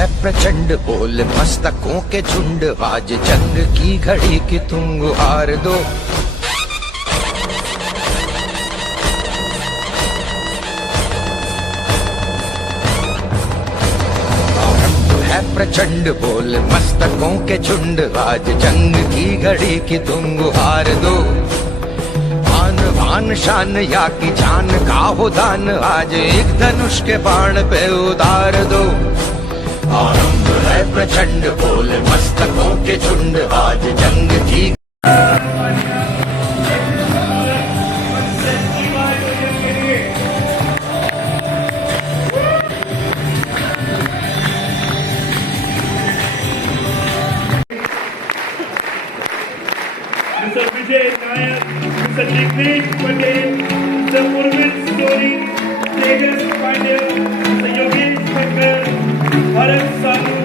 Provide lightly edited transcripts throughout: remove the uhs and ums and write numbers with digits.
है प्रचंड बोल मस्तकों के झुंड, आज जंग की घड़ी की तुम गुहार दो। है प्रचंड बोल मस्तकों के झुंड, आज जंग की घड़ी की तुम गुहार दो। आन बान शान या की जान का हो दान, आज एक धनुष के बाण पे उतार दो। आरंभ है प्रचंड बोल मस्तकों के झुंड, आज जंग की। Mr. Vijay Nair, Mr. Jignesh Patel, Mr. Urvin Story, Tejas Pandya, Mr. Yogesh Thakkar, Bharat Sanu,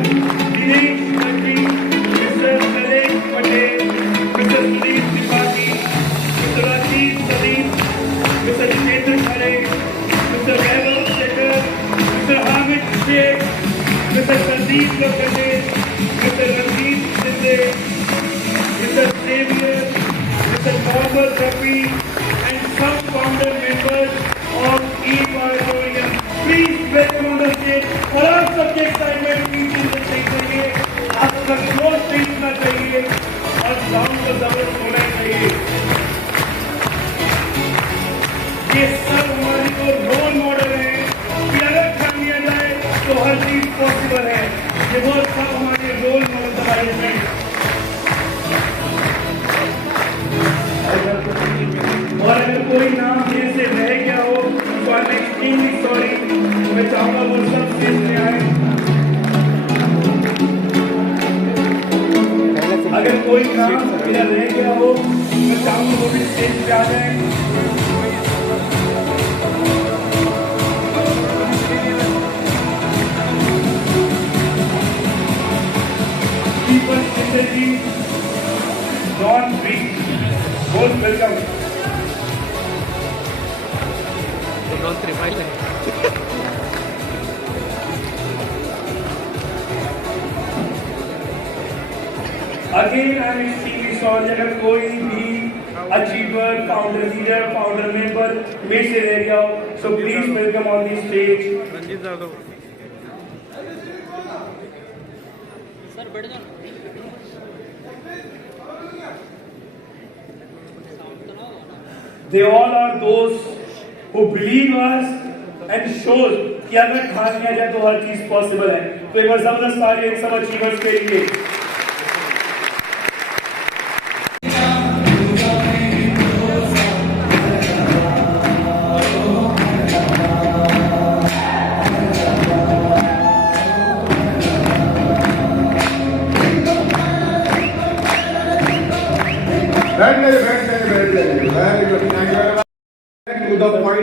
Dinesh Gandhi, Mr. Nalesh Patel, Mr. Sudeep Tripathi, Mr. Rajiv Sadeep, Mr. Jitendra Khare, Mr. Vaibhav Shekhar, Mr. Hamid Sheikh, Mr. Sandeep Lokate, Mr. Randeep Shinde, Mr. Xavier, Mr. Mohammed Rafi, and some founder members of E-Auditorium. Please welcome on the stage. और आप सबके excitement की चीज़ देख चाहिए, आप सबका जोश देखना चाहिए और sound का जबरदस्त होना चाहिए। ये सब हमारे को रोल मॉडल है कि अगर ठान लिया जाए तो हर चीज पॉसिबल है। ये वो सब हमारे रोल मॉडल हमारे हैं। और अगर कोई नाम में से रह गया हो तो आई एम एक्सट्रीमली सॉरी। मैं चाहूंगा वो सब स्टेज में आए। अगर कोई नाम मेरा रह गया हो मैं चाहूंगा वो भी स्टेज पे आ जाए। Deepak Chandraji, John Brick, most welcome. Again, I am extremely sorry अगर कोई भी achiever, founder leader, founder member में से रह गया हो, so please welcome on the stage. Sir बैठ जाओ। They all are those who believe us and shows कि अगर ठान लिया जाए तो हर चीज पॉसिबल है। तो एक बार जबरदस्त तालियां सब अचीवर्स के लिए।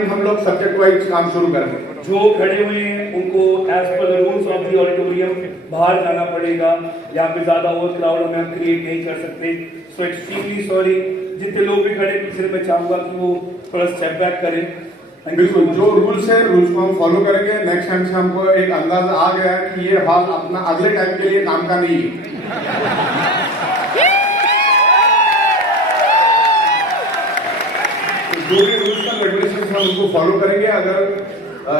हम लोग सब्जेक्ट वाइज काम शुरू करेंगे। जो खड़े हुए हैं उनको as per the rules of the auditorium बाहर जाना पड़ेगा। यहाँ पे ज्यादा और क्राउड हम क्रिएट नहीं कर सकते। सो एक्सट्रीमली सॉरी। जितने लोग भी खड़े पीछे मैं चाहूंगा कि वो थोड़ा स्टेप बैक करें। बिल्कुल, जो रूल्स है रूल्स को हम फॉलो करेंगे। नेक्स्ट टाइम से हमको एक अंदाजा आ गया है कि ये हॉल अपना अगले टाइम के लिए काम का नहीं है। जो भी रूल्स एंड रेगुलेशंस हैं उनको फॉलो करेंगे। अगर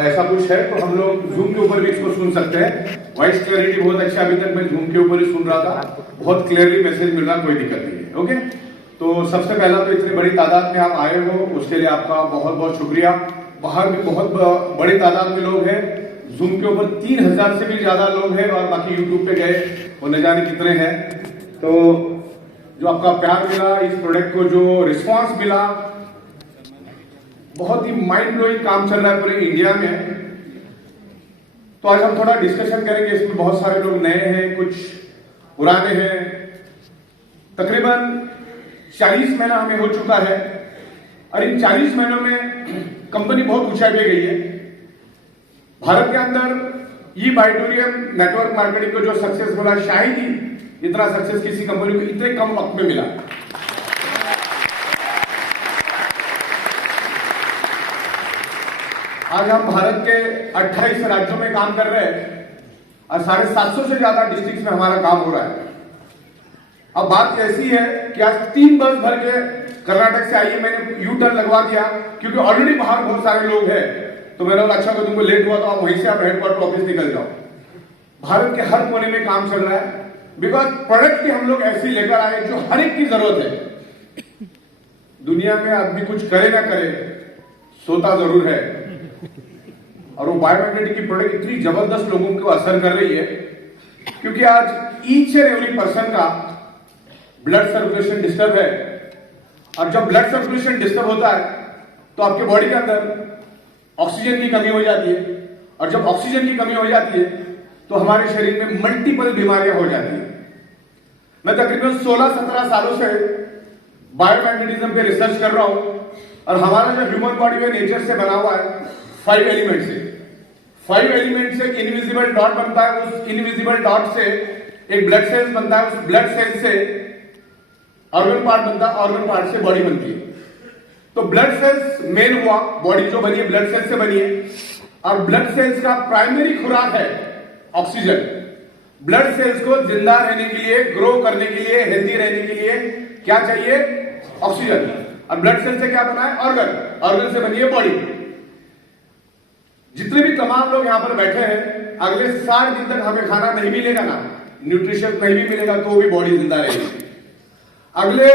ऐसा कुछ है तो हम लोग जूम के ऊपर भी इसको सुन सकते हैं। वॉइस क्लैरिटी बहुत अच्छा, अभी तक मैं जूम के ऊपर ही सुन रहा था, बहुत क्लियरली मैसेज मिल रहा, कोई दिक्कत नहीं है। ओके, तो सबसे पहला तो इतनी बड़ी तादाद में आप आए हो उसके लिए आपका बहुत बहुत शुक्रिया। बाहर भी बहुत बड़ी तादाद में लोग हैं। जूम के ऊपर 3000 से भी ज्यादा लोग हैं और बाकी यूट्यूब पे गए वो न जाने कितने हैं। तो जो आपका प्यार मिला, इस प्रोडक्ट को जो रिस्पॉन्स मिला, बहुत ही माइंड ब्लोइंग काम चल रहा है पूरे इंडिया में। तो आज हम थोड़ा डिस्कशन करेंगे। इसमें बहुत सारे लोग नए हैं, कुछ पुराने हैं। तकरीबन 40 महीना हमें हो चुका है और इन 40 महीनों में कंपनी बहुत ऊंचाई पे गई है। भारत के अंदर ई ऑडिटोरियम नेटवर्क मार्केटिंग को जो सक्सेस मिला, शायद ही इतना सक्सेस किसी कंपनी को इतने कम वक्त में मिला। आज हम भारत के 28 राज्यों में काम कर रहे हैं और 750 से ज्यादा डिस्ट्रिक्ट में हमारा काम हो रहा है। अब बात ऐसी है कि आज 3 बस भर के कर्नाटक से आई है, मैंने यू टर्न लगवा दिया क्योंकि ऑलरेडी बाहर बहुत सारे लोग हैं। तो मैंने बोला अच्छा अगर तुमको लेट हुआ तो आप वहीं से आप हेडक्वार्टर ऑफिस निकल जाओ। भारत के हर कोने में काम चल रहा है बिकॉज प्रोडक्ट की हम लोग ऐसी लेकर आए जो हर एक की जरूरत है। दुनिया में आदमी कुछ करे ना करे सोता जरूर है, और वो बायोमैग्नेटिक की प्रोडक्ट इतनी जबरदस्त लोगों को असर कर रही है क्योंकि आज ईच एंड एवरी पर्सन का ब्लड सर्कुलेशन डिस्टर्ब है, और जब ब्लड सर्कुलेशन डिस्टर्ब होता है तो आपके बॉडी के अंदर ऑक्सीजन की कमी हो जाती है, और जब ऑक्सीजन की कमी हो जाती है तो हमारे शरीर में मल्टीपल बीमारियां हो जाती है। मैं तकरीबन 16-17 सालों से बायोमैग्नेटिज्म पे रिसर्च कर रहा हूं, और हमारा जो ह्यूमन बॉडी है नेचर से बना हुआ है 5 एलिमेंट से। 5 एलिमेंट से इनविजिबल डॉट बनता है, उस इनविजिबल डॉट से एक ब्लड सेल्स बनता है, उस ब्लड सेल से ऑर्गन पार्ट बनता है, ऑर्गन पार्ट से बॉडी बनती है। तो ब्लड सेल्स मेन हुआ, बॉडी जो बनी है ब्लड सेल्स से बनी है, और ब्लड सेल्स का प्राइमरी खुराक है ऑक्सीजन। ब्लड सेल्स को जिंदा रहने के लिए, ग्रो करने के लिए, हेल्दी रहने के लिए क्या चाहिए? ऑक्सीजन। और ब्लड सेल से क्या बना है? ऑर्गन। ऑर्गन से बनी है बॉडी। जितने भी तमाम लोग यहां पर बैठे हैं, अगले 60 दिन तक हमें खाना नहीं मिलेगा ना, न्यूट्रिशन नहीं भी मिलेगा तो भी बॉडी जिंदा रहेगी। अगले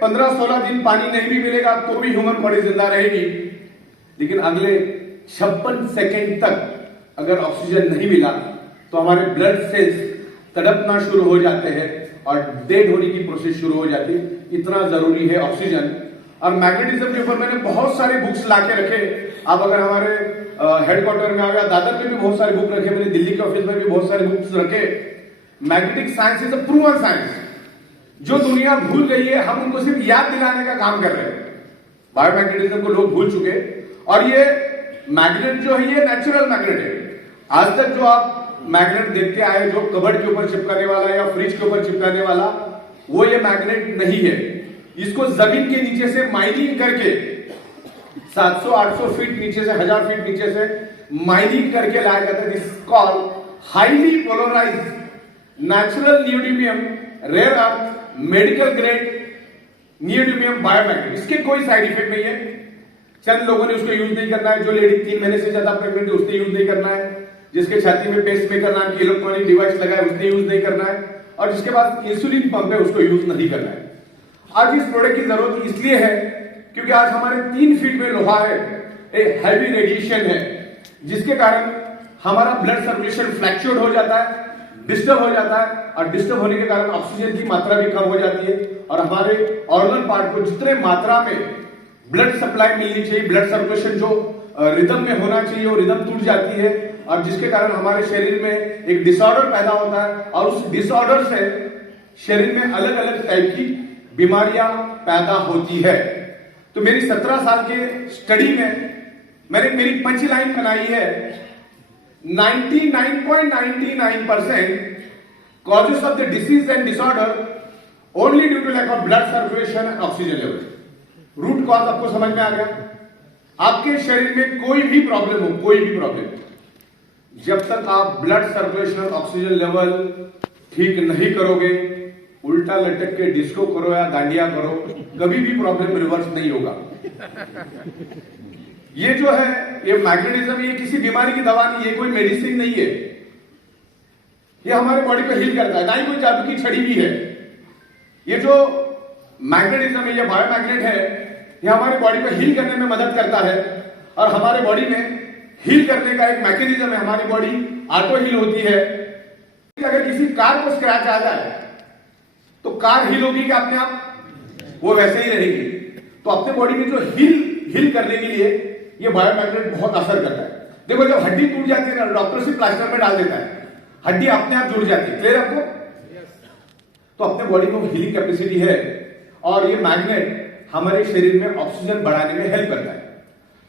15-16 दिन पानी नहीं भी मिलेगा तो भी ह्यूमन बॉडी जिंदा रहेगी। लेकिन अगले 56 सेकेंड तक अगर ऑक्सीजन नहीं मिला तो हमारे ब्लड सेल्स तड़पना शुरू हो जाते हैं और डेड होने की प्रोसेस शुरू हो जाती है। इतना जरूरी है ऑक्सीजन। और मैग्नेटिज्म के ऊपर मैंने बहुत सारे बुक्स लाके रखे। आप अगर हमारे हेडक्वार्टर में आ गया, दादर में भी बहुत सारे बुक रखे, मैंने दिल्ली के ऑफिस में भी बहुत सारे बुक्स रखे। Magnetic science is a proven science. जो दुनिया भूल गई है हम उनको सिर्फ याद दिलाने का काम कर रहे हैं। बायोमैग्नेटिज्म को लोग भूल चुके, और ये मैग्नेट जो है ये नेचुरल मैग्नेट है। आज तक जो आप मैग्नेट देखते आए, जो कबर्ड के ऊपर चिपकाने वाला या फ्रिज के ऊपर चिपकाने वाला, वो ये मैग्नेट नहीं है। इसको जमीन के नीचे से माइनिंग करके 700-800 फीट नीचे से, 1000 फीट नीचे से माइनिंग करके लाया जाता है। This called highly polarized natural neodymium rare earth medical grade neodymium biomagnet. इसके कोई साइड इफेक्ट नहीं है। चंद लोगों ने उसको यूज नहीं करना है। जो लेडी 3 महीने से ज्यादा प्रेग्नेंट है उसने यूज नहीं करना है। जिसके छाती में पेसमेकर नाम की इलेक्ट्रॉनिक डिवाइस लगा है उसने यूज नहीं करना है। और जिसके पास इंसुलिन पंप है उसको यूज नहीं करना है। आज इस प्रोडक्ट की जरूरत इसलिए है क्योंकि आज हमारे 3 फीट में लोहा है, एक हैवी रेडिएशन है, जिसके कारण हमारा ब्लड सर्कुलेशन फ्लैक्चुएट हो जाता है, डिस्टर्ब हो जाता है, और डिस्टर्ब होने के कारण ऑक्सीजन की मात्रा भी कम हो जाती है, और हमारे ऑर्गन पार्ट को जितने मात्रा में ब्लड सप्लाई मिलनी चाहिए, ब्लड सर्कुलेशन जो रिदम में होना चाहिए, वो रिदम टूट जाती है, और जिसके कारण हमारे शरीर में एक डिसऑर्डर पैदा होता है, और उस डिसऑर्डर से शरीर में अलग अलग टाइप की बीमारियां पैदा होती है। तो मेरी 17 साल के स्टडी में मैंने मेरी पंच लाइन बनाई है, 99.99% causes of the disease and disorder only due to lack of blood circulation and oxygen level. Root cause आपको समझ में आ गया? आपके शरीर में कोई भी प्रॉब्लम हो, कोई भी प्रॉब्लम, जब तक आप ब्लड सर्कुलेशन ऑक्सीजन लेवल ठीक नहीं करोगे, उल्टा लटक के डिस्को करो या दांडिया करो, कभी भी प्रॉब्लम रिवर्स नहीं होगा। ये जो है ये मैग्नेटिज्म, ये किसी बीमारी की दवा नहीं है, कोई मेडिसिन नहीं है। ये हमारे बॉडी को हील करता है, ना ही कोई जादू की छड़ी भी है। ये जो मैग्नेटिज्म है, ये बायोमैग्नेट है, ये हमारी बॉडी को हील करने में मदद करता है, और हमारे बॉडी में हील करने का एक मैकेनिज्म है। हमारी बॉडी ऑटो हील होती है। अगर किसी कार को स्क्रैच आ जाए तो कार हील होगी कि अपने आप? वो वैसे ही रहेगी। तो अपने बॉडी में जो हील करने के लिए ये बायोमैग्नेट बहुत असर करता है। देखो जब हड्डी टूट जाती है ना, डॉक्टर सिर्फ प्लास्टर में डाल देता है, हड्डी अपने आप जुड़ जाती है। क्लियर आपको? तो अपने बॉडी में हीलिंग कैपेसिटी है, और ये मैग्नेट हमारे शरीर में ऑक्सीजन बढ़ाने में हेल्प करता है।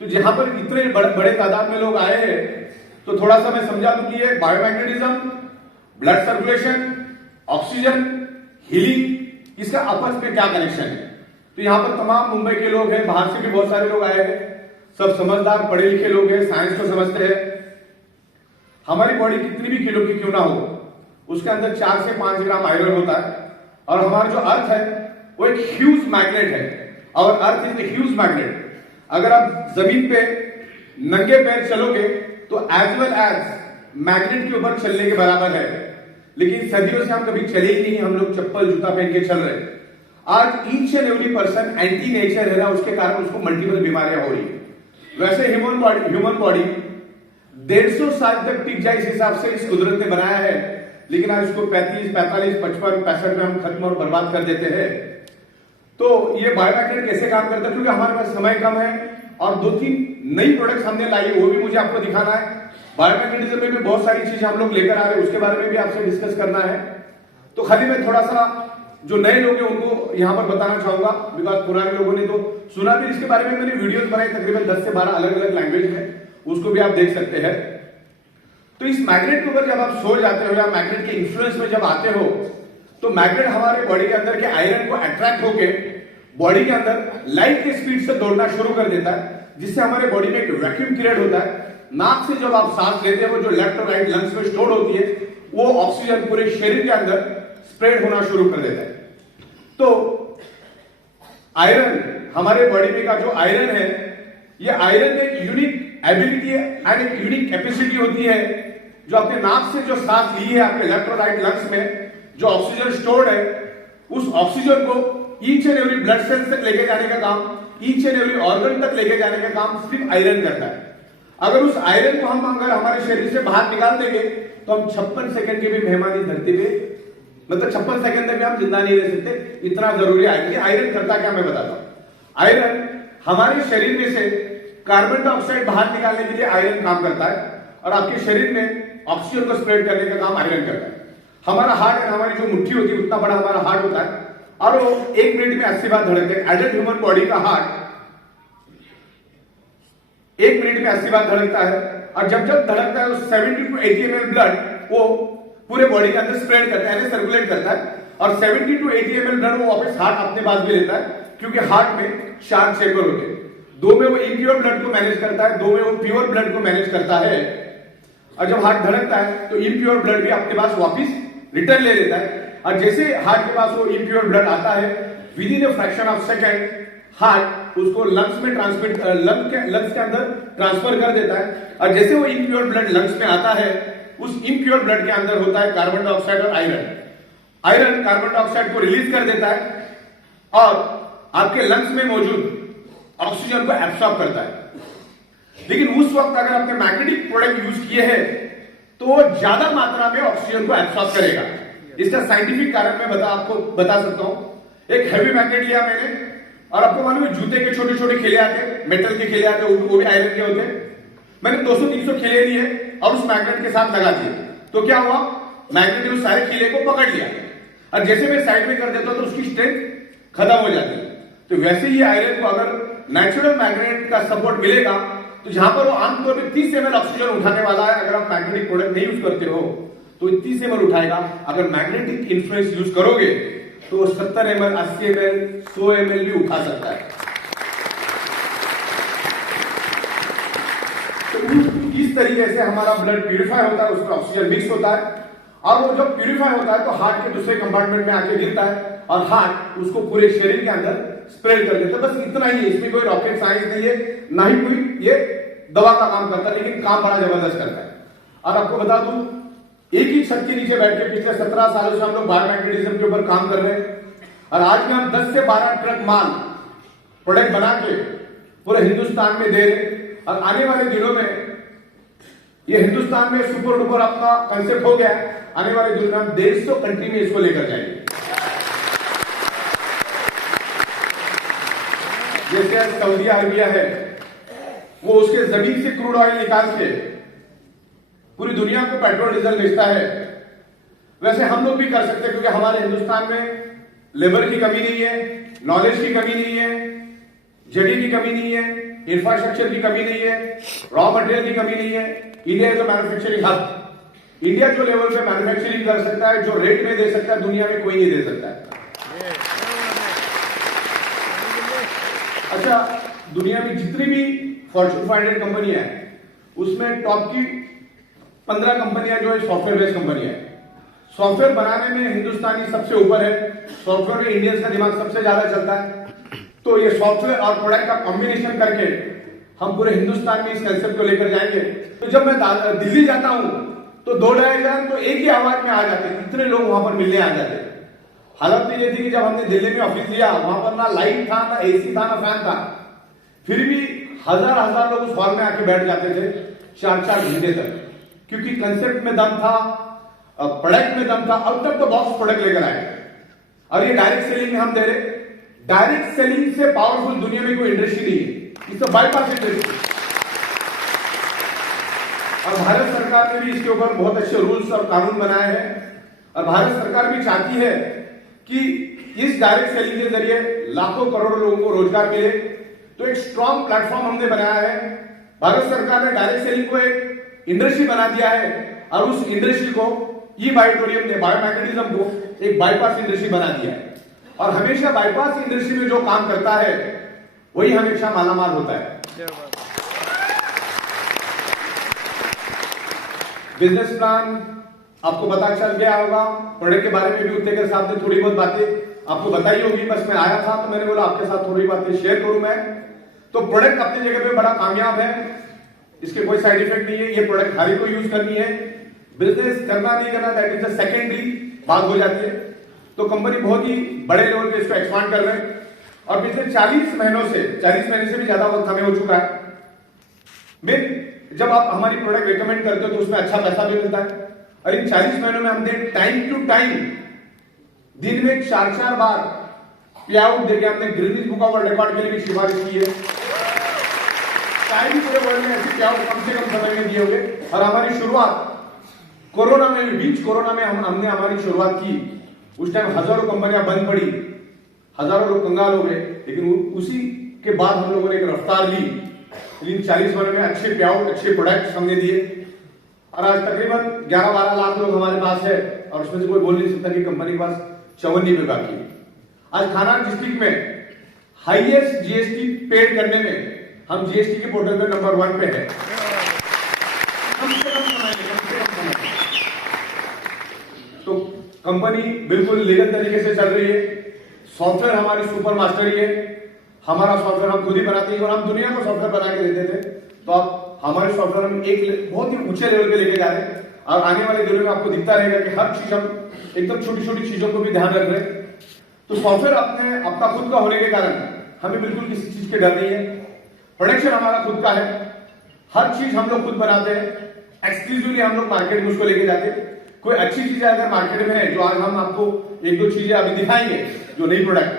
तो जहां पर इतने बड़े तादाद में लोग आए हैं, तो थोड़ा सा मैं समझा दूं कि ये biomagnetism, blood circulation, oxygen, healing, इसका आपस में क्या कनेक्शन है। तो यहां पर तमाम मुंबई के लोग हैं, बाहर से भी बहुत सारे लोग आए हैं, सब समझदार पढ़े लिखे लोग हैं, साइंस को समझते हैं। हमारी बॉडी कितनी भी किलो की क्यों ना हो, उसके अंदर 4 से 5 ग्राम आयरन होता है। और हमारा जो अर्थ है वो एक ह्यूज मैग्नेट है, और earth is a huge magnet. अगर आप जमीन पे नंगे पैर चलोगे तो एज वेल एज मैग्नेट के ऊपर चलने के बराबर है, लेकिन सदियों से हम कभी चले ही नहीं, हम लोग चप्पल जूता पहन के चल रहे हैं। आज each and every person anti nature है ना, उसके कारण उसको मल्टीपल बीमारियां हो रही है। वैसे ह्यूमन बॉडी 150 साल तक टिक जाए इस हिसाब से इस कुदरत ने बनाया है, लेकिन आज उसको 35, 45, 55, 65 में हम खत्म और बर्बाद कर देते हैं। तो ये बायोमैग्नेट कैसे काम करता है, क्योंकि हमारे पास समय कम है और 2-3 नई प्रोडक्ट्स हमने लाई है, वो भी मुझे आपको दिखाना है। बायोमैग्नेटिज्म में भी बहुत सारी चीजें हम लोग लेकर आ रहे हैं, उसके बारे में भी आपसे डिस्कस करना है। तो खाली मैं थोड़ा सा जो नए लोग हैं उनको यहां पर बताना चाहूंगा, बिकॉज पुराने लोगों ने तो सुना भी, इसके बारे में मैंने वीडियोस बनाई तकरीबन 10 से 12 अलग अलग लैंग्वेज में, उसको भी आप देख सकते हैं। तो इस मैग्नेट के ऊपर जब आप सो जाते हो या मैग्नेट के इन्फ्लुएंस में जब आते हो, तो मैग्नेट हमारे बॉडी के अंदर के आयरन को अट्रैक्ट होके बॉडी के अंदर लाइट के स्पीड से दौड़ना शुरू कर देता है, जिससे हमारे बॉडी में एक वैक्यूम क्रिएट होता है। नाक से जब आप सांस लेते हो, जो लेफ्ट और राइट लंग्स में स्टोर होती है, वो ऑक्सीजन पूरे शरीर के अंदर स्प्रेड होना शुरू कर देता है। तो आयरन, हमारे बॉडी में का जो आयरन है, ये आयरन में एक यूनिक एबिलिटी एंड एक यूनिक कैपेसिटी होती है, जो अपने नाक से जो सांस ली है आपके लेफ्ट और राइट लंग्स में, जो ऑक्सीजन स्टोर्ड है, उस ऑक्सीजन को each and every blood cells तक लेके जाने का काम, ईच एंड एवरी ऑर्गन तक लेके जाने का काम सिर्फ आयरन करता है। अगर उस आयरन को हम अगर हमारे शरीर से बाहर निकाल देंगे तो हम 56 सेकंड के भी मेहमानी धरती पे, मतलब 56 सेकंड तक भी हम जिंदा नहीं रह सकते, इतना जरूरी है। आयरन करता क्या मैं बताता हूं। आयरन हमारे शरीर में से कार्बन डाइऑक्साइड बाहर निकालने के लिए आयरन काम करता है, और आपके शरीर में ऑक्सीजन को स्प्रेड करने का काम आयरन करता है। हमारा हार्ट, हमारी जो मुट्ठी होती है उतना बड़ा हमारा हार्ट होता है, और वो 1 मिनट में 80 बार धड़कते हैं। एडल्ट ह्यूमन बॉडी का हार्ट 1 मिनट में 80 बार धड़कता है, और जब जब धड़कता है तो 70 to 80 ml ब्लड वो पूरे बॉडी के अंदर स्प्रेड करता है, सर्कुलेट करता है, और 70 to 80 ml ब्लड वो वापस हार्ट अपने पास भी लेता है, क्योंकि हार्ट में शार्प चेंबर होते हैं। 2 में वो इम्प्योर ब्लड को मैनेज करता है, 2 में वो प्योर ब्लड को मैनेज करता है। और जब हार्ट धड़कता है तो इम्प्योर ब्लड भी अपने पास वापस रिटर्न ले लेता है, और जैसे हार्ट के पास वो इम्प्योर ब्लड आता है, with in a fraction of second heart उसको लंग्स में ट्रांसमिट, लंग्स के अंदर ट्रांसफर कर देता है। और जैसे वो इम्प्योर ब्लड लंग्स में आता है, उस इम्प्योर ब्लड के अंदर होता है कार्बन डाइऑक्साइड और आयरन। आयरन कार्बन डाइऑक्साइड को रिलीज कर देता है और आपके लंग्स में मौजूद ऑक्सीजन को एब्सॉर्ब करता है। लेकिन उस वक्त अगर आपने मैग्नेटिक प्रोडक्ट यूज किए हैं तो वो ज्यादा मात्रा में ऑक्सीजन को एब्सॉर्ब करेगा। इसका साइंटिफिक कारण मैं आपको बता सकता हूं। एक हैवी मैग्नेट लिया मैंने, और आपको मालूम है जूते के छोटे छोटे खिले आते, मेटल के खिले आते, वो भी आयरन के होते हैं। मैंने 200-300 खिले लिए और उस मैग्नेट के साथ लगा दिए, तो क्या हुआ, मैग्नेट ने उस सारे खिले को पकड़ लिया, और जैसे मैं साइड में कर देता हूं तो उसकी स्ट्रेंथ खत्म हो जाती है। तो वैसे ही आयरन को अगर नेचुरल मैग्नेट का सपोर्ट मिलेगा तो जहां पर वो आमतौर पर 30 ml ऑक्सीजन उठाने वाला है, अगर आप मैग्नेटिक प्रोडक्ट नहीं यूज करते हो तो 30 ml उठाएगा। अगर मैग्नेटिक इन्फ्लुएंस यूज करोगे तो 70 ml, 80 ml, 100 ml भी उठा सकता है। तो इस तरीके से हमारा ब्लड प्यूरिफाई होता है, उसमें ऑक्सीजन मिक्स होता है, और वो जब प्यूरिफाई होता है तो हार्ट के दूसरे कंपार्टमेंट में आके गिरता है, और हार्ट उसको पूरे शरीर के अंदर स्प्रेड कर देता है। बस इतना ही है, इसमें कोई रॉकेट साइंस नहीं है, ना ही कोई ये दवा का काम करता है, लेकिन काम बड़ा जबरदस्त करता है। और आपको बता दूं, एक ही छत के नीचे बैठ के पिछले 17 सालों से हम लोग बायोमैग्नेटिज्म के ऊपर काम कर रहे हैं, और आज में हम 10 से 12 ट्रक माल प्रोडक्ट बना के पूरे हिंदुस्तान में दे रहे, और आने वाले दिनों में ये हिंदुस्तान में सुपर डुपर अपना कंसेप्ट हो गया। आने वाले दिनों में हम 150 कंट्री में इसको लेकर जाएंगे। जैसे सऊदी अरबिया है, वो उसके जमीन से क्रूड ऑयल निकाल के पूरी दुनिया को पेट्रोल डीजल बेचता है, वैसे हम लोग भी कर सकते हैं, क्योंकि हमारे हिंदुस्तान में लेबर की कमी नहीं है, नॉलेज की कमी नहीं है, जगह की कमी नहीं है, इंफ्रास्ट्रक्चर की कमी नहीं है, रॉ मटेरियल की कमी नहीं है। India is a manufacturing hub. India जो लेवल पे मैन्युफैक्चरिंग कर सकता है, जो रेट में दे सकता है, दुनिया में कोई नहीं दे सकता है। अच्छा, दुनिया में जितनी भी फॉर्च्यून 500 कंपनियां हैं, उसमें टॉप की 15 कंपनियां जो है सॉफ्टवेयर बेस्ड कंपनियां है। सॉफ्टवेयर बनाने में हिंदुस्तानी सबसे ऊपर है, सॉफ्टवेयर में इंडियंस का दिमाग सबसे ज्यादा चलता है। तो ये सॉफ्टवेयर और प्रोडक्ट का कॉम्बिनेशन करके हम पूरे हिंदुस्तान में इस कंसेप्ट को लेकर जाएंगे। तो जब मैं दिल्ली जाता हूं तो 2-2.5 तो एक ही आवाज में आ जाते, इतने लोग वहां पर मिलने आ जाते। हालत तो ये थी कि जब हमने दिल्ली में ऑफिस लिया, वहां पर ना लाइट था, ना एसी था, ना फैन था, फिर भी हजार लोग उस हॉल में आके बैठ जाते थे 4-4 घंटे तक, क्योंकि कंसेप्ट में दम था, प्रोडक्ट में दम था, out of the box product लेकर आए। और ये डायरेक्ट सेलिंग में हम दे रहे। डायरेक्ट सेलिंग से पावरफुल दुनिया में कोई इंडस्ट्री नहीं है, इससे बाईपास इंडस्ट्री। और भारत सरकार ने भी इसके ऊपर बहुत अच्छे रूल्स और कानून बनाए हैं। और भारत सरकार भी चाहती है कि इस डायरेक्ट सेलिंग के जरिए लाखों करोड़ों लोगों को रोजगार मिले। तो एक स्ट्रॉन्ग प्लेटफॉर्म हमने बनाया है। भारत सरकार ने डायरेक्ट सेलिंग को एक इंडस्ट्री बना दिया है और उस इंडस्ट्री को ई बायोटोरियम ने, बायोमैग्नेटिज्म को एक बाईपास इंडस्ट्री बना दिया है। और हमेशा बाईपास इंडस्ट्री में जो काम करता है वही हमेशा मालामाल होता है। बिजनेस प्लान आपको पता चल गया होगा। प्रोडक्ट के बारे में भी उत्तेकर साहब ने थोड़ी बहुत बातें आपको बताई होगी। बस मैं आया था तो मैंने बोला आपके साथ थोड़ी बातें शेयर करूं मैं। तो प्रोडक्ट अपनी जगह पे बड़ा कामयाब है, इसके कोई साइड इफेक्ट नहीं है। ये प्रोडक्ट हर को यूज करनी है, बिजनेस करना नहीं करना दैट इज द सेकेंडरी बात हो जाती है। तो कंपनी बहुत ही बड़े लेवल पे इसको एक्सपांड कर रहे हैं। और पिछले 40 महीने से भी ज्यादा वक्त हमें हो चुका है। जब आप हमारी प्रोडक्ट रिकमेंड करते हो तो उसमें अच्छा पैसा भी मिलता है। और इन 40 महीनों में हमने टाइम टू टाइम दिन में 4-4 बार पे आउट देके हमने Guinness book of world record के लिए भी सिफारिश की है। टाइम पूरे वर्ल्ड में ऐसे पे आउट कम से कम समय में दिए होंगे। और हमारी शुरुआत कोरोना में, बीच कोरोना में हमने हमारी शुरुआत की। उस टाइम हजारों कंपनियां बंद पड़ी, हजारों लोग कंगाल हो गए, लेकिन उसी के बाद हम लोगों ने एक रफ्तार ली। इन 40 महीनों में अच्छे पे आउट, अच्छे प्रोडक्ट हमने दिए। और आज तकरीबन 11-12 लाख लोग हमारे पास है और उसमें से कोई बोल नहीं सकता कि कंपनी के पास 54 पे बाकी है। आज खाना डिस्ट्रिक्ट में हाईएस्ट जीएसटी पेड करने में हम जीएसटी के पोर्टल पे नंबर 1 पे है। तो कंपनी बिल्कुल लीगल तरीके से चल रही है। सॉफ्टवेयर हमारी सुपर मास्टरी है। हमारा सॉफ्टवेयर हम खुद ही बनाते हैं और हम दुनिया को सॉफ्टवेयर बना के देते थे। तो आप हमारे सॉफ्टवेयर हम एक बहुत ही ऊंचे लेवल पे लेके जा रहे हैं। और आने वाले दिनों में आपको दिखता रहेगा कि हर चीज हम एकदम छोटी चीजों को भी ध्यान रख रहे हैं। तो सॉफ्टवेयर आपका खुद का होने के कारण हमें बिल्कुल किसी चीज के डर नहीं है। प्रोडक्शन हमारा खुद का है, हर चीज हम लोग खुद बनाते हैं। एक्सक्लूसिवली हम लोग मार्केट में उसको लेके जाते हैं। कोई अच्छी चीजें अगर मार्केट में है, जो आज हम आपको 1-2 चीजें अभी दिखाएंगे, जो नई प्रोडक्ट,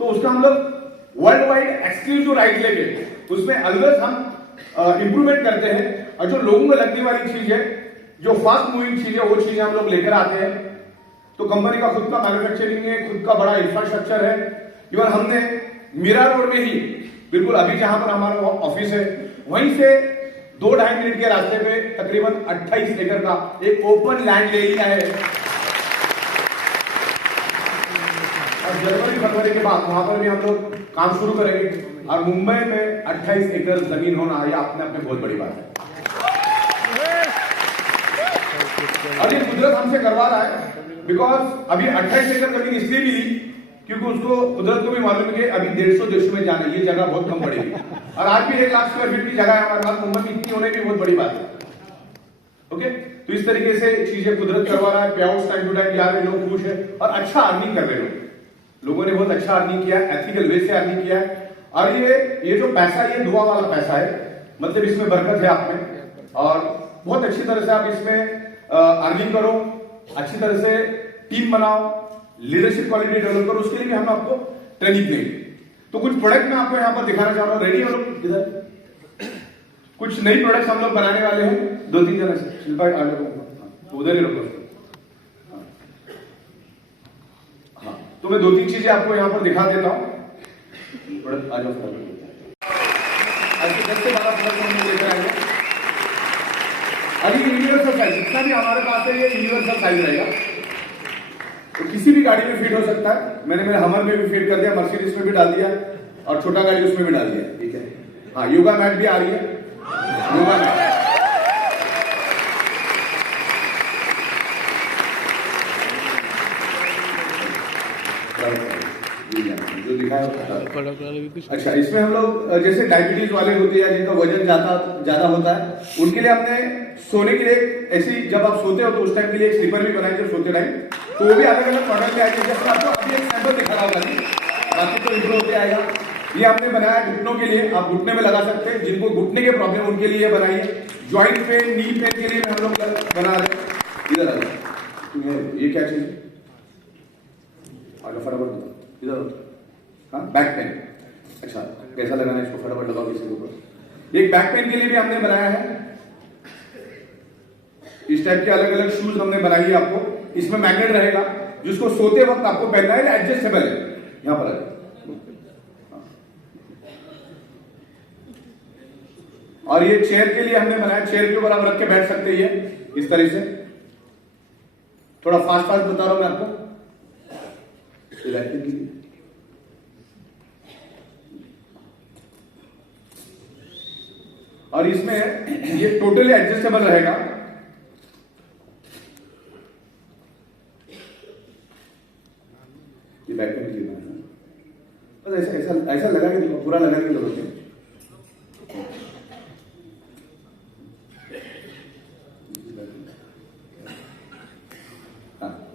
तो उसका हम लोग वर्ल्ड वाइड एक्सक्लूसिव राइट लेके उसमें अलग हम इंप्रूवमेंट करते हैं। और जो लोगों को लगने वाली चीज है, जो फास्ट मूविंग चीज है, वो चीजें हम लोग लेकर आते हैं। तो कंपनी का खुद का मैन्युफैक्चरिंग है, खुद का बड़ा इंफ्रास्ट्रक्चर है। इवन हमने मीरा रोड में ही बिल्कुल अभी जहां पर हमारा ऑफिस है, वहीं से 2-2.5 मिनट के रास्ते पे तकरीबन 28 एकड़ का एक ओपन लैंड ले लिया है। और जनवरी-फरवरी के बाद वहां पर भी हम लोग काम शुरू करेंगे। और मुंबई में 28 एकड़ जमीन होना यह अपने आप में बहुत बड़ी बात है। और ये कुदरत हमसे करवा रहा है, बिकॉज अभी 28 एकड़ जमीन इसलिए मिली क्योंकि उसको कुदरत को भी मालूम है कि अभी 150 में जाना, ये जगह बहुत कम पड़ेगी। और आज भी 1 लाख स्क्वायर फीट की जगह है हमारे पास। मुंबई में इतनी होने की बहुत बड़ी बात है। ओके, तो इस तरीके से चीजें कुदरत करवा रहा है। पे आउट टाइम टू टाइम जा रहे, लोग खुश है और अच्छा अर्निंग कर रहे लोगों ने बहुत अच्छा अर्निंग किया, एथिकल वे से अर्निंग किया है। और ये जो पैसा, ये दुआ वाला पैसा है, मतलब इसमें बरकत है आप में। और बहुत अच्छी तरह से आप इसमें अर्निंग करो, अच्छी तरह से टीम बनाओ, लीडरशिप क्वालिटी डेवलप करो। उसके लिए भी हम आपको ट्रेनिंग देंगे। तो कुछ प्रोडक्ट मैं आपको यहाँ पर दिखाना चाह रहा हूँ। रेडी हो लोग? इधर कुछ नई प्रोडक्ट्स हम लोग बनाने वाले हैं। 2-3 जन से शिल्पा उधर ही लोग। हाँ, तो मैं 2-3 चीजें आपको यहाँ पर दिखा देता हूँ। प्रोडक्ट आज आज 10 से 12 प्रोडक्ट हम लेकर आएंगे। अभी यूनिवर्सल साइज, जितना भी हमारे पास है ये यूनिवर्सल साइज रहेगा। तो किसी भी गाड़ी में फिट हो सकता है। मैंने मेरे हमर में भी फिट कर दिया, मर्सिडीज में भी डाल दिया और छोटा गाड़ी उसमें भी डाल दिया। ठीक है। हाँ, योगा मैट भी आ रही है। योगा मैट जो दिखाया। अच्छा, इसमें हम लोग जैसे डायबिटीज वाले होते हैं जिनका वजन ज्यादा होता है, उनके लिए हमने सोने के लिए ऐसी, जब आप सोते हो तो उस टाइम के लिए एक स्लीपर भी बनाई जब सोते टाइम, तो वो भी अलग अलग मॉडल के आएंगे। जैसे आपको अभी एक सैंपल दिखा रहा होगा, बाकी तो इंप्रूव होते आएगा। ये हमने बनाया घुटनों के लिए, आप घुटने में लगा सकते हैं, जिनको घुटने के प्रॉब्लम उनके लिए बनाई है। ज्वाइंट पेन, नी पेन के लिए हम लोग बना रहे हैं। इधर आ जाओ, ये क्या चीज है, आगे फटाफट इधर। हाँ, बैक पेन। अच्छा, कैसा लगाना है इसको, फटाफट लगाओ किसी के ऊपर। एक बैक पेन के लिए भी हमने बनाया है, इस टाइप के अलग अलग शूज हमने बनाई है आपको। इसमें मैग्नेट रहेगा, जिसको सोते वक्त आपको पहनना है, एडजस्टेबल है। यहां पर है। और ये चेयर के लिए हमने बनाया, चेयर के ऊपर आप रख के बैठ सकते हैं इस तरह से। थोड़ा फास्ट बता रहा हूं मैं आपको। और इसमें ये टोटली एडजस्टेबल रहेगा। ये बैक पेन के लिए बनाया, बस ऐसा लगा के पूरा लगाने की जरूरत है।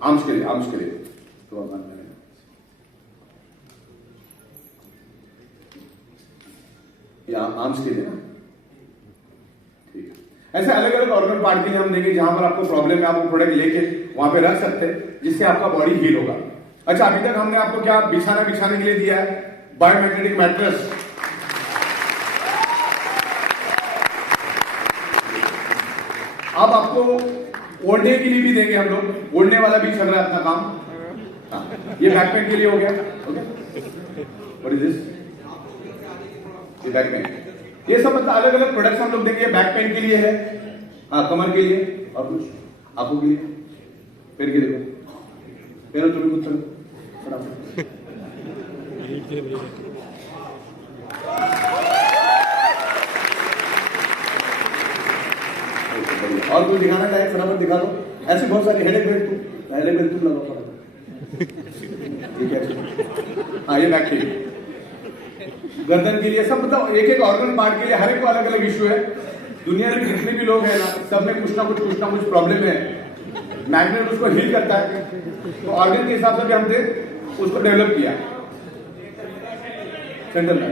आर्म्स के लिए तो आर्म्स के लिए ना, ठीक है। ऐसे अलग अलग ऑर्गन पार्ट के लिए हम देंगे, जहां पर आपको प्रॉब्लम है, आप वो प्रोडक्ट लेके वहां पे रख सकते हैं, जिससे आपका बॉडी हील होगा। अच्छा, अभी तक हमने आपको क्या बिछाने के लिए दिया है, बायोमैग्नेटिक मैट्रेस। अब आपको ओढ़ने के लिए भी देंगे हम लोग, ओढ़ने वाला भी चल रहा है अपना काम। हाँ, ये बैक पेन के लिए हो गया। ओके, व्हाट इज दिस, ये बैक पेन। ये सब मतलब अलग अलग प्रोडक्ट्स हम लोग देंगे। बैक पेन के लिए है, हाँ, कमर के लिए, और कुछ आंखों के लिए। पैर के देखो, पैर तुम्हें कुछ चलो और कुछ दिखाना चाहे फटाफट दिखा दो। ऐसे बहुत सारे हेडेक बेल्ट तुम लगाओ फटाफट, ठीक है। हाँ, ये बैक के लिए, गर्दन के लिए, सब मतलब एक एक ऑर्गन पार्ट के लिए हर एक को अलग अलग इश्यू है। दुनिया में जितने भी लोग हैं ना, सब में कुछ ना कुछ प्रॉब्लम है। मैग्नेट उसको हील करता है, तो ऑर्गन के हिसाब से भी हमने उसको डेवलप किया। सेंटर में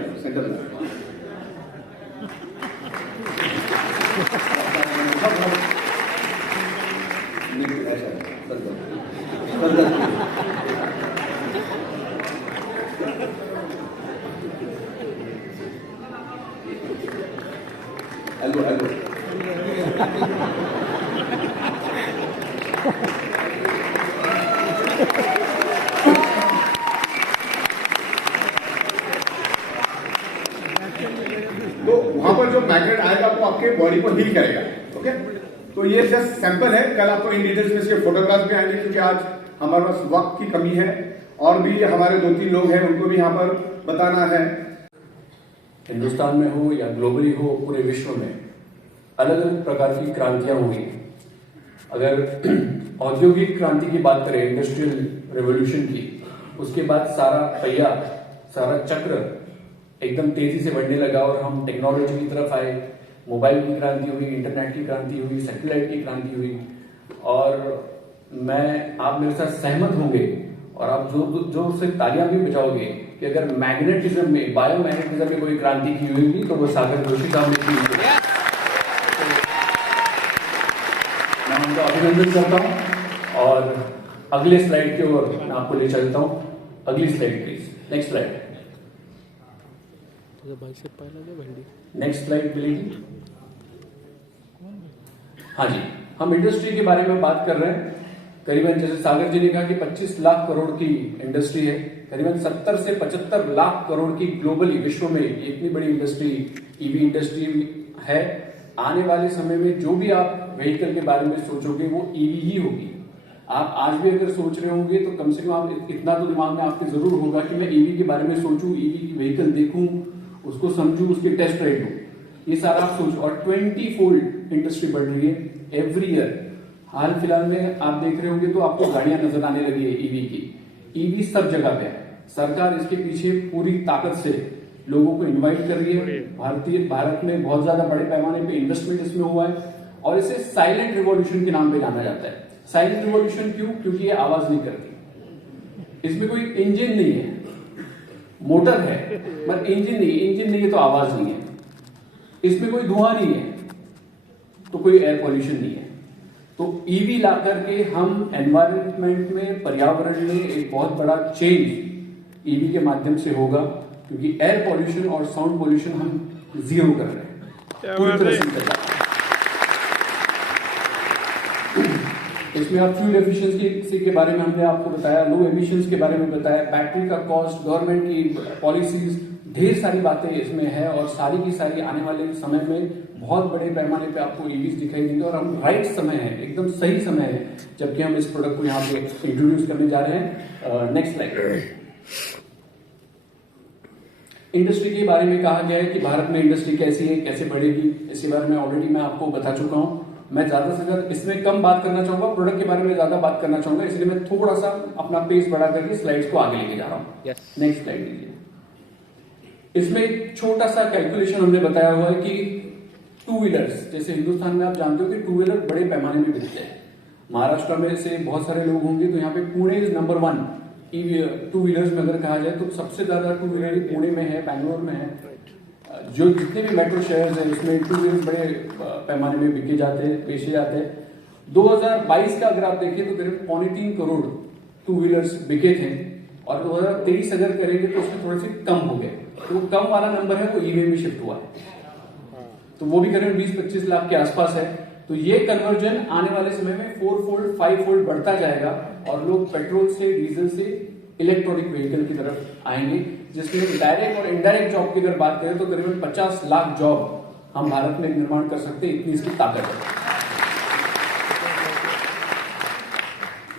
एल्बो तो वहां पर जो मैग्नेट आएगा वो आपके बॉडी को हील करेगा। ओके, तो ये जस्ट सैंपल है। कल आपको इन डिटेल्स में इसके फोटोग्राफ भी आएंगे, क्योंकि आज हमारे पास वक्त की कमी है, और भी हमारे 2-3 लोग हैं, उनको भी यहाँ पर बताना है। हिंदुस्तान में हो या ग्लोबली हो, पूरे विश्व में अलग अलग प्रकार की क्रांतियां हुई। अगर औद्योगिक क्रांति की बात करें, इंडस्ट्रियल रेवोल्यूशन की, उसके बाद सारा चक्र एकदम तेजी से बढ़ने लगा और हम टेक्नोलॉजी की तरफ आए। मोबाइल की क्रांति हुई, इंटरनेट की क्रांति हुई, सैटेलाइट की क्रांति हुई। और आप मेरे साथ सहमत होंगे और आप जो उससे तालियां भी बजाओगे कि अगर मैग्नेटिज्म में, बायोमैग्नेटिज्म में कोई क्रांति की हुई तो वो सागर जोशी साहब ने की हुई। मैं उनका अभिनंदन करता हूं और अगले स्लाइड की ओर मैं आपको ले चलता हूं। अगली slide please, next slide. Next slide मिलेगी। हाँ जी, हम इंडस्ट्री के बारे में बात कर रहे हैं। करीबन जैसे सागर जी ने कहा कि 25 लाख करोड़ की इंडस्ट्री है, करीबन 70 से 75 लाख करोड़ की ग्लोबली विश्व में इतनी बड़ी इंडस्ट्री ईवी इंडस्ट्री है। आने वाले समय में जो भी आप व्हीकल के बारे में सोचोगे वो ईवी ही होगी। आप आज भी अगर सोच रहे होंगे तो कम से कम आप इतना तो दिमाग में आपके जरूर होगा कि मैं ईवी के बारे में सोचूं, ईवी की व्हीकल देखूं, उसको समझूं, उसके टेस्ट राइड लूं, ये सारा आप सोचो। और 20 फोल्ड इंडस्ट्री बढ़ रही है एवरी ईयर। हाल फिलहाल में आप देख रहे होंगे तो आपको गाड़ियां नजर आने लगी है ईवी की। ईवी सब जगह पे है। सरकार इसके पीछे पूरी ताकत से लोगों को इनवाइट कर रही है। भारत में बहुत ज्यादा बड़े पैमाने पे इन्वेस्टमेंट इसमें हुआ है और इसे साइलेंट रिवॉल्यूशन के नाम पे जाना जाता है। साइलेंट रिवॉल्यूशन क्यों? क्योंकि ये आवाज नहीं करती। इसमें कोई इंजन नहीं है, मोटर है पर इंजन नहीं है तो आवाज नहीं है। इसमें कोई धुआं नहीं है तो कोई एयर पॉल्यूशन नहीं है। तो ईवी ला करके हम एनवायरनमेंट में, पर्यावरण में एक बहुत बड़ा चेंज ईवी के माध्यम से होगा, क्योंकि एयर पॉल्यूशन और साउंड पॉल्यूशन हम जीरो कर रहे हैं पूरी तरह से कर रहे हैं। इसमें आप फ्यूल एफिशिएंसी के बारे में हमने आपको बताया, लो एमिशंस के बारे में बताया, बैटरी का कॉस्ट, गवर्नमेंट की पॉलिसीज, ढेर सारी बातें इसमें है और सारी की सारी आने वाले समय में बहुत बड़े पैमाने पे आपको ईवीज दिखाई देंगे। और हम राइट समय है, एकदम सही समय है जबकि हम इस प्रोडक्ट को यहाँ पे इंट्रोड्यूस करने जा रहे हैं। Next slide. इंडस्ट्री के बारे में कहा गया है कि भारत में इंडस्ट्री कैसी है, कैसे बढ़ेगी, इसके बारे में ऑलरेडी मैं आपको बता चुका हूं। मैं ज्यादा से ज्यादा इसमें कम बात करना चाहूंगा, प्रोडक्ट के बारे में ज्यादा बात करना चाहूंगा, इसलिए मैं थोड़ा सा अपना पेस बढ़ा करके स्लाइड्स को आगे लेके जा रहा हूं। नेक्स्ट स्लाइड लीजिए। इसमें एक छोटा सा कैलकुलेशन हमने बताया हुआ है कि टू व्हीलर्स, जैसे हिंदुस्तान में आप जानते हो कि टू व्हीलर बड़े पैमाने में बिकते हैं। महाराष्ट्र में से बहुत सारे लोग होंगे तो यहाँ पे Pune is number 1 two wheelers में अगर कहा जाए तो सबसे ज्यादा टू व्हीलर पुणे में है, बैंगलोर में है। जो जितने भी मेट्रो शहर हैं उसमें टू व्हीलर्स बड़े पैमाने में बिके जाते हैं, बेचे जाते हैं। 2022 का अगर आप देखें तो करीब 3.25 करोड़ टू व्हीलर्स बिके थे और 2023 अगर करेंगे तो उसमें थोड़े से कम हो गए। तो कम वाला नंबर है वो ईवी में शिफ्ट हुआ है, तो वो भी करीब 20-25 लाख के आसपास है। तो ये कन्वर्जन आने वाले समय में 4 फोल्ड 5 फोल्ड बढ़ता जाएगा और लोग पेट्रोल से, डीजल से इलेक्ट्रॉनिक व्हीकल की तरफ आएंगे, जिसमें डायरेक्ट और इनडायरेक्ट जॉब की अगर बात करें तो करीबन 50 लाख जॉब हम भारत में निर्माण कर सकते हैं, इतनी इसकी ताकत है।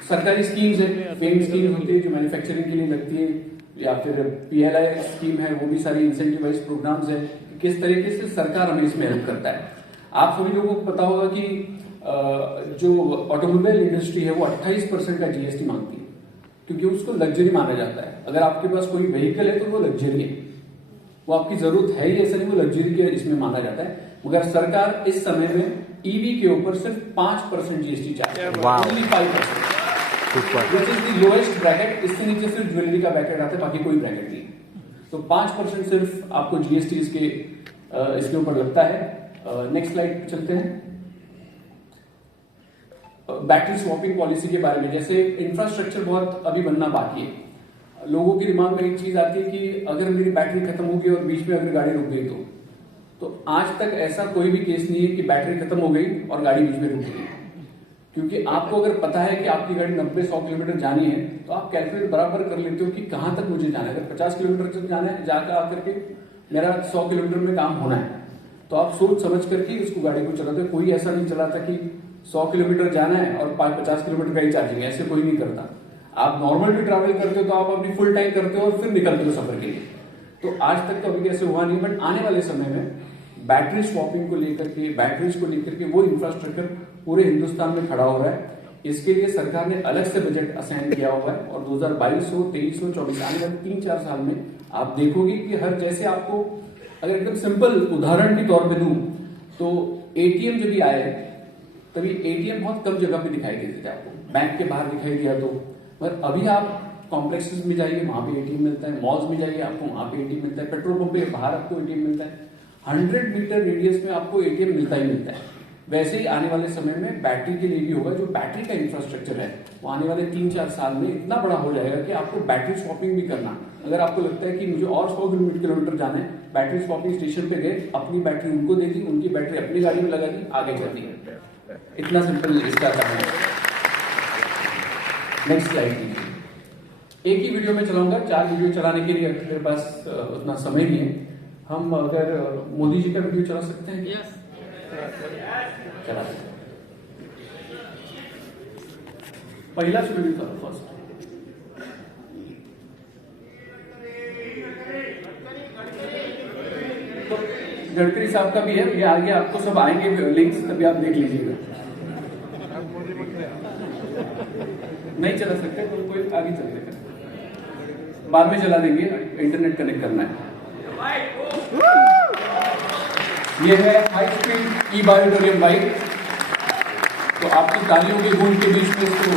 सरकारी स्कीम्स है, फेम स्कीम होती है जो मैन्युफैक्चरिंग के लिए लगती है, या फिर PLI स्कीम है, वो भी सारी इंसेंटिवाइज प्रोग्राम्स है। किस तरीके से सरकार हमें इसमें हेल्प करता है। आप सभी लोगों को पता होगा कि जो ऑटोमोबाइल इंडस्ट्री है वो 28% का GST मांगती है, क्योंकि उसको लग्जरी माना जाता है। अगर आपके पास कोई व्हीकल है तो वो लग्जरी है, वो आपकी जरूरत है ही, ऐसा नहीं वो लग्जरी के इसमें माना जाता है। मगर सरकार इस समय में ईवी के ऊपर सिर्फ 5% GST चार्ज है, only 5%, which is the lowest bracket. इससे नीचे सिर्फ ज्वेलरी का ब्रैकेट आता है, बाकी कोई ब्रैकेट नहीं। तो 5% सिर्फ आपको GST इसके ऊपर लगता है। नेक्स्ट स्लाइड चलते हैं। बैटरी स्वैपिंग पॉलिसी के बारे में, जैसे इंफ्रास्ट्रक्चर बहुत अभी बनना बाकी है। लोगों के दिमाग में एक चीज आती है कि अगर मेरी बैटरी खत्म होगी और बीच में अगर गाड़ी रुक गई तो आज तक ऐसा कोई भी केस नहीं है कि बैटरी खत्म हो गई और गाड़ी बीच में रुक गई। क्योंकि आपको अगर पता है कि आपकी गाड़ी 90-100 किलोमीटर जानी है तो आप कैलकुलेट बराबर कर लेते हो कि कहां तक मुझे जाना है। अगर 50 किलोमीटर तक जाना है, जाकर आकर के मेरा 100 किलोमीटर में काम होना है, तो आप सोच समझ करके उसको गाड़ी को चलाते हो। कोई ऐसा नहीं चलाता कि 100 किलोमीटर जाना है और 50 किलोमीटर का ही चार्जिंग, ऐसे कोई नहीं करता। आप नॉर्मल भी ट्रैवल करते हो तो आप अपनी फुल टाइम करते हो और फिर निकलते हो सफर के लिए। तो आज तक तो अभी ऐसे हुआ नहीं, बट आने वाले समय में बैटरी स्वैपिंग को लेकर के, बैटरीज को लेकर के वो इंफ्रास्ट्रक्चर पूरे हिंदुस्तान में खड़ा हो रहा है। इसके लिए सरकार ने अलग से बजट असाइन किया हुआ है और 2022 हो, 23 हो, 24 आने वाले 3-4 साल में आप देखोगे कि हर, जैसे आपको अगर एकदम सिंपल उदाहरण के तौर पे दूं तो ATM जब भी आए तभी ATM बहुत कम जगह पे दिखाई देते थे आपको, बैंक के बाहर दिखाई दिया तो, मगर अभी आप कॉम्प्लेक्सेस में जाइए वहां पे ATM मिलता है, मॉल्स में जाइए आपको वहां पे ATM मिलता है, पेट्रोल पंप पे बाहर आपको ATM मिलता है, 100 मीटर रेडियस में आपको ATM मिलता ही मिलता है। वैसे ही आने वाले समय में बैटरी के लिए भी होगा। जो बैटरी का इंफ्रास्ट्रक्चर है वो आने वाले 3-4 साल में इतना बड़ा हो जाएगा कि आपको बैटरी स्वैपिंग भी करना, अगर आपको लगता है कि मुझे और 100 किलोमीटर जाना है, बैटरी स्वैपिंग स्टेशन पे गए, अपनी बैटरी उनको दे दी, उनकी बैटरी अपनी गाड़ी में लगा दी, आगे चल दी। इतना सिंपल इसका काम है। नेक्स्ट स्लाइड लीजिए। एक ही वीडियो में चलाऊंगा, 4 वीडियो चलाने के लिए मेरे पास उतना समय नहीं है। हम अगर मोदी जी का वीडियो चला सकते हैं? yes. चला सकते हैं। पहला वीडियो था फर्स्ट। गडकरी साहब का भी है, ये आगे आपको सब आएंगे लिंक्स, तभी आप देख लीजिएगा। नहीं चला सकते तो कोई आगे चल देगा। बाद में चला देंगे, इंटरनेट कनेक्ट करना है। ये है हाई स्पीड ई बायोटोरियम बाइक। तो आपकी तालियों के गूंज के बीच में इसको